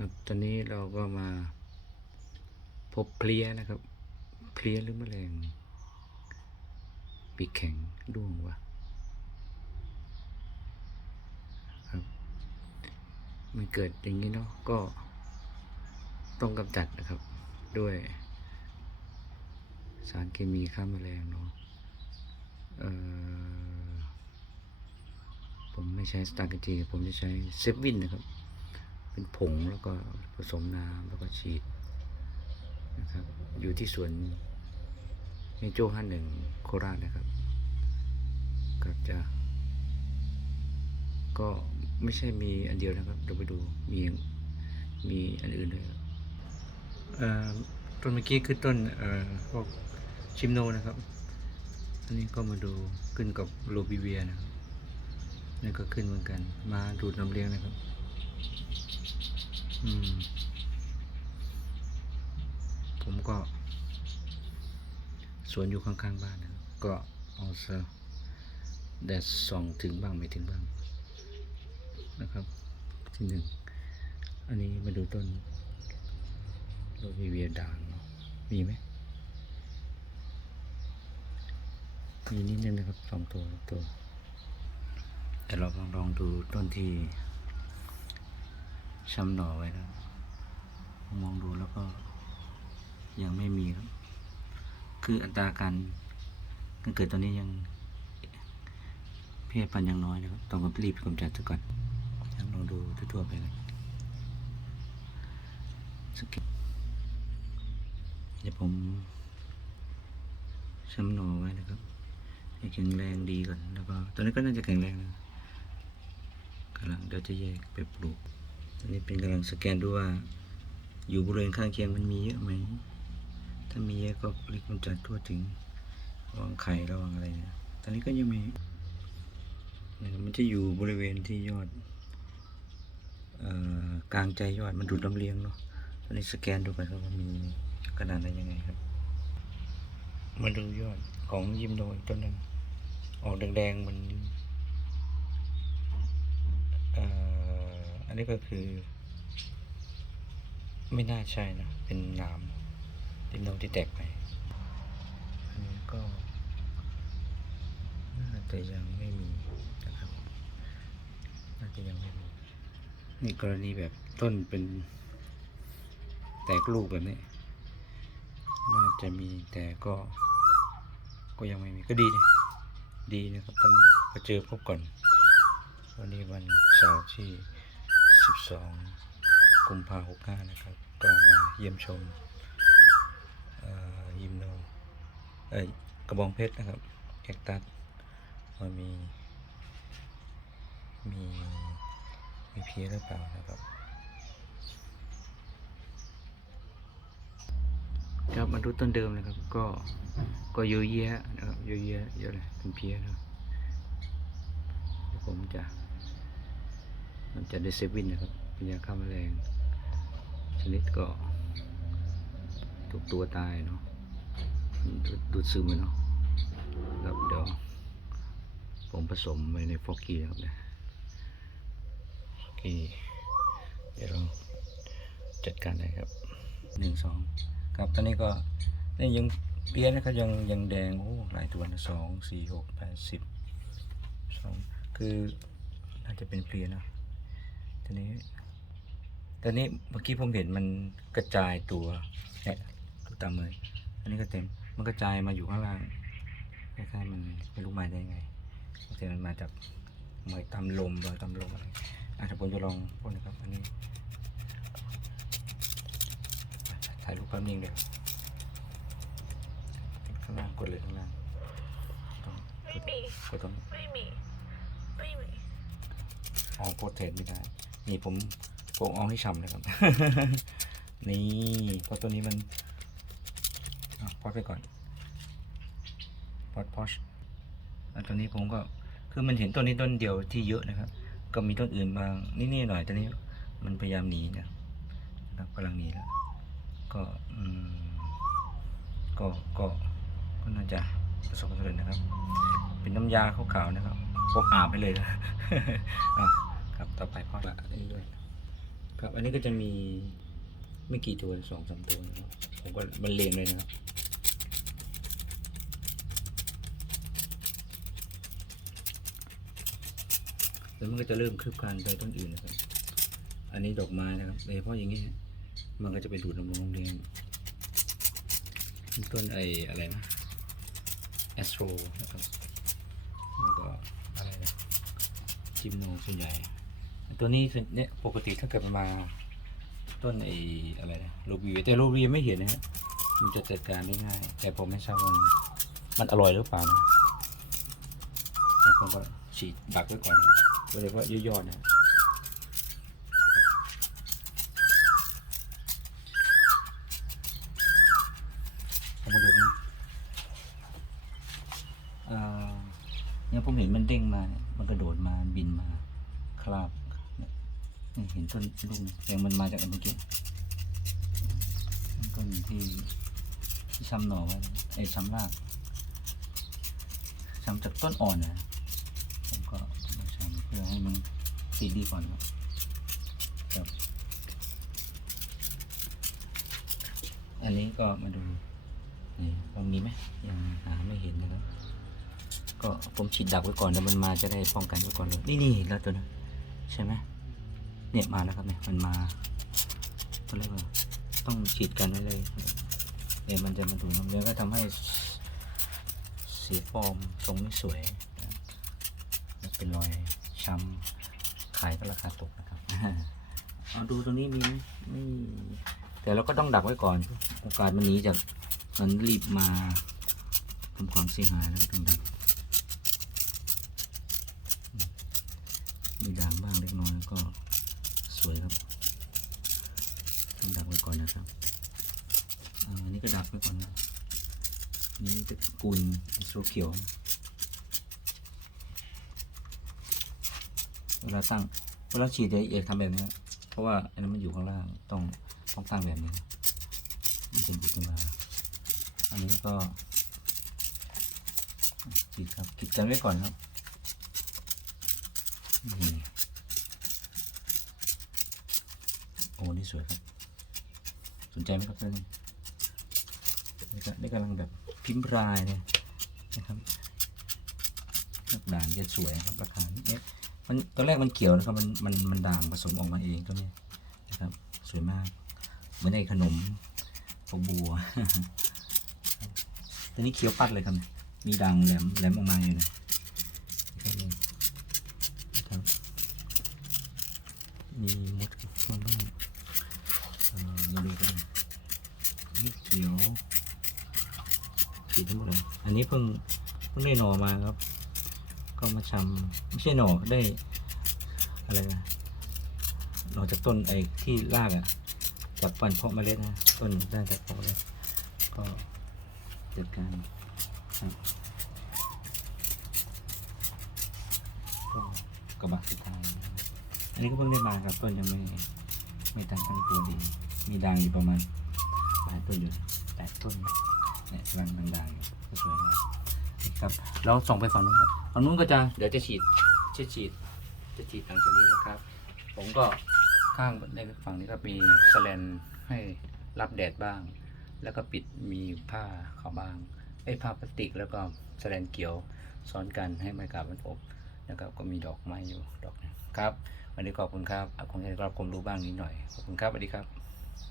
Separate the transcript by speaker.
Speaker 1: ครับตอนนี้เราก็มาพบเพลี้ยนะครับ เพลี้ยหรือแมลงปีกแข็งด้วงวะครับ มันเกิดอย่างนี้เนาะก็ต้องกำจัดนะครับ ด้วย สารเคมีฆ่าแมลงเนาะผมไม่ใช้สตาร์กจีผมจะใช้เซฟวินนะครับ เป็นผงแล้วก็ผสมน้ำแล้วก็ฉีดนะครับ อยู่ที่สวนเมโจห้าหนึ่งโคราชนะครับก็จะก็ไม่ใช่มีอันเดียวนะครับเราไปดูมีมีอันอื่นด้วยเอ่อต้นเมื่อกี้คือต้นเอ่อพวกชิมโนนะครับ อันนี้ก็มาดูขึ้นกับโรบิเวียนะครับนี่ก็ขึ้นเหมือนกัน มาดูดน้ำเลี้ยงนะครับ ผมก็ สวนอยู่ข้างๆบ้านนะก็เอาซะแดดส่องถึงบ้างไม่ถึงบ้าง นะครับ ที่หนึ่ง อันนี้มาดูต้นโรบิเวียด่างเนมีไหมมีนิดนึงนะครับสองตัวตัวแต่เราลองลองดูต้นที่ ช้ำหน่อไว้นะมองดูแล้วก็ยังไม่มีครับ คืออัตราการการเกิดตอนนี้ยังเพศพันธุ์ยังน้อยนะครับ ต้องรีบกำจัดซะก่อนยังลองดูทั่วๆไปเลยสกกเดี๋ยวผมช้ำหน่อไว้นะครับให้แข็งแรงดีก่อน แล้วก็ตอนนี้ก็น่าจะแข็งแรงนะกำลังเดี๋ยวจะแยกไปปลูก อันนี้เป็นกำลังสแกนดูว่า อยู่บริเวณข้างเคียงมันมีเยอะไหม ถ้ามีเยอะก็รีบกำจัดทั่วถึงระวังไข่ระวังอะไรนะตอนนี้ก็ยังมีมันจะอยู่บริเวณที่ยอดออกลางใจยอดมันดูดลำเลียงเนาะตอนนี้สแกนดูไปครับว่ามีขนาดไหนยังไงครับ มาดูยอดของยิมโดยต้นหนึงออกแดงๆมันเอ่ อันนี้ก็คือ ไม่น่าใช่นะ เป็นนามยิมโดที่แตกไป อันนี้ก็น่าจะยังไม่มีนะครับน่าจะยังไม่มีนี่กรณีแบบต้นเป็นแตกลูกแบบนี้ น่าจะมีแต่ก็ ก็ยังไม่มีก็ดีนะดีนะครับ ต้องไปเจอพบก่อน วันนี้วันเสาร์ที่ 12 กุมภาหกห้านะครับ ก็มาเยี่ยมชมยิมโนกระบองเพชรนะครับแคคตัสว่ามี มีมีเพี้ยหรือเปล่านะครับครับมาดูต้นเดิมนะครับ ก็ก็เยอะแยะนะครับเยอะแยะเยอะเลยเป็นเพี้ยนะผมจะ มันจะได้เซฟวินนะครับเป็นยาฆ่าแมลง ชนิดก็ถูกตัวตายเนาะดูดซึมเลยเนาะครับเดี๋ยวผมผสมไว้ในฟอกกี้นะครับเนี่ยฟอกกี้เดี๋ยวเราจัดการเลยครับหนึ่งสองครับตอนนี้ก็นี่ยังเปียนะครับยังยังแดงโอ้หลายตัวนะสองสี่หกแปดสิบสองคือน่าจะเป็นเพลียนะ ตอนนี้ตอนนี้เมื่อกี้ผมเห็นมันกระจายตัวเนี่ยตัวตามเลยอันนี้ก็เต็มมันกระจายมาอยู่ข้างล่างคล้ายๆมันไม่รู้มาได้ไงแต่มันมาจากเหมือนตามลมรอยตามลมอะไรอะถ้าผมจะลองพ่นนะครับอันนี้ถ่ายรูปภาพนิ่งเดี๋ยวข้างล่างกดเลยข้างล่าง
Speaker 2: ไม่มี
Speaker 1: กดตรง
Speaker 2: ไม่มีไม่มี
Speaker 1: ออกโปรเทสไม่ได้ นี่ผมโกงอองให้ฉ่ำเลยครับ นี่เพราะตัวนี้มันอพอดไปก่อนพอดพอชอันตัวนี้ผมก็คือมันเห็นต้นนี้ต้นเดียวที่เยอะนะครับ ก็มีต้นอื่นบางนี่ๆหน่อยตอนนี้มันพยายามหนีนะครับกำลังหนีแล้วก็อืมก็ก็ก็น่าจะประสบความสำเร็จนะครับ เป็นน้ำยาขาวๆนะครับพกอาบไปเลยนะ ครับ ต่อไปพอละอันนี้ด้วยครับ อันนี้ก็จะมีไม่กี่ตัวสองสามตัวนะครับผมก็มันเรียงเลยนะครับแล้วมันก็จะเริ่มคืบคลานไปต้นอื่นนะครับ อันนี้ดอกไม้นะครับโดยเฉพาะอย่างนี้ มันก็จะไปดูดน้ำลงโรงเรียนต้นไออะไรนะแอสโตรนะครับแล้วก็อะไรนะจิมโนส่วนใหญ่ ตัวนี้เนี่ยปกติถ้าเกิดมาต้นไอ้อะไรนะโรบีแต่โรบีไม่เห็นนะฮะมันจะจัดการได้ง่าย แต่ผมไม่ทราบว่ามันมันอร่อยหรือเปล่านะแต่ผมก็ฉีดดักไว้ก่อนนะโดยเฉพาะยอดๆนะเอามาดูนะเนี่ยผมเห็นมันเด้งมาเนี่ยมันกระโดดมาบินมา คราบ เห็นต้นลูกแต่มันมาจากอันเมื่อกี้ต้นที่ที่ช้ำหน่อไว้ไอ้ช้ำรากช้ำจากต้นอ่อนนะผมก็เอามาช้ำเพื่อให้มันติดดีก่อนครับครับอันนี้ก็มาดูนี่ตรงนี้ไหมยังหาไม่เห็นนะครับก็ผมฉีดดักไว้ก่อนแล้วมันมาจะได้ป้องกันไว้ก่อนเลยนี่นี่เห็นแล้วตัวนั้นใช่ไหม เนี่ยมาแล้วครับเนี่ยมันมาก็เรียกว่าต้องฉีดกันไว้เลยเดี๋ยมันจะมาดูน้ำเลี้ยงก็ทำให้เสียฟอร์มทรงไม่สวยนะเป็นรอยช้ำขายก็ราคาตกนะครับเอาดูตรงนี้มีไหมไม่มีแต่เราก็ต้องดักไว้ก่อนโอกาสมันหนีจากมันรีบมาทำความเสียหายแล้วก็ต้องดับ วยครับต้องดับไว้ก่อนนะครับอันนี้ก็ดับไว้ก่อนนะนี่ตะกูลโซเขียวเวลาตั้งเวลาฉีดอย่าอย่าทำแบบนี้เพราะว่าอันนั้นมันอยู่ข้างล่างต้องต้องตั้งแบบนี้ มันจะบุกขึ้นมา อันนี้ก็กิดครับกิดกันไว้ก่อนครับนี่ โอ้นี่สวยครับ สนใจไหมครับเพื่อนนี่ก็นี่กำลังแบบพิมพ์รายเลยนะครับด่างจะสวยครับราคาเนี่ยมันตอนแรกมันเขียวนะครับมันมันมันด่างผสมออกมาเองตัวนี้นะครับ สวยมาก เหมือนในขนมปะบัวตัวนี้เขียวปัดเลยครับ มีด่างแหลมแหลมออกมาอยู่นะนะครับมีมดมาบ้างเอ่อมาดูกันนี่เขียว สีทั้งหมดอันนี้เพิ่งเพิ่งได้หน่อมาครับ ก็มาชำไม่ใช่หน่อได้อะไรนะหน่อจากต้นไอ้ที่รากอะจากปันเพาะเมล็ดนะต้นได้จากเพาะเมล็ดก็จัดการครัก็กระบะสุดท้ายอันนี้ก็เพิ่งได้มาครับต้นยังไม่ไม่ตั้งตั้งตัวดี มีด่างอยู่ประมาณหลายต้นอยู่แปดต้น เนี่ยกำลังด่างๆอยู่ก็สวยงามครับเราส่งไปฝั่งนู้นครับฝั่งนู้นก็จะเดี๋ยวจะฉีดจะฉีด จะฉีดทางชนิดนะครับ ผมก็ข้างในฝั่งนี้ก็มีสแลนให้รับแดดบ้าง แล้วก็ปิดมีผ้าขาวบางไอ้ผ้าพลาสติกแล้วก็สแลนเกี่ยวซ้อนกันให้ไม่กาบมันอบนะครับก็มีดอกไม้อยู่ดอกนึงครับ วันนี้ขอบคุณครับคงจะได้รับความรู้บ้างนิดหน่อยขอบคุณครับสวัสดีครับ